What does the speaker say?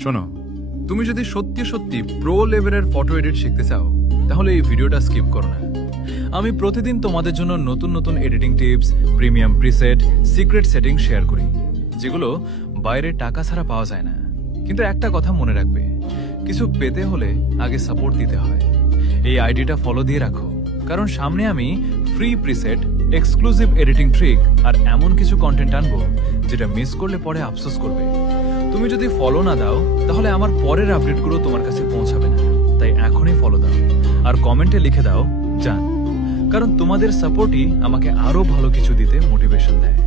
শোনো, তুমি যদি সত্যি সত্যি প্রো লেভেলের ফটো এডিট শিখতে চাও তাহলে এই ভিডিওটা স্কিপ করো না। আমি প্রতিদিন তোমাদের জন্য নতুন নতুন editing tips, premium preset, secret setting share করি, যেগুলো বাইরে টাকা ছাড়া পাওয়া যায় না। কিন্তু একটা কথা মনে রাখবে, কিছু পেতে হলে আগে সাপোর্ট দিতে হয়। এই আইডিটা ফলো দিয়ে রাখো, কারণ সামনে আমি free preset, exclusive editing trick আর এমন কিছু কন্টেন্ট আনবো যেটা মিস করলে পরে আফসোস করবে। তুমি যদি ফলো না দাও তাহলে আমার পরের আপডেটগুলো তোমার কাছে পৌঁছাবে না। তাই এখনই ফলো দাও আর কমেন্টে লিখে দাও জান, কারণ তোমাদের সাপোর্টই আমাকে আরো ভালো কিছু দিতে মোটিভেশন দেয়।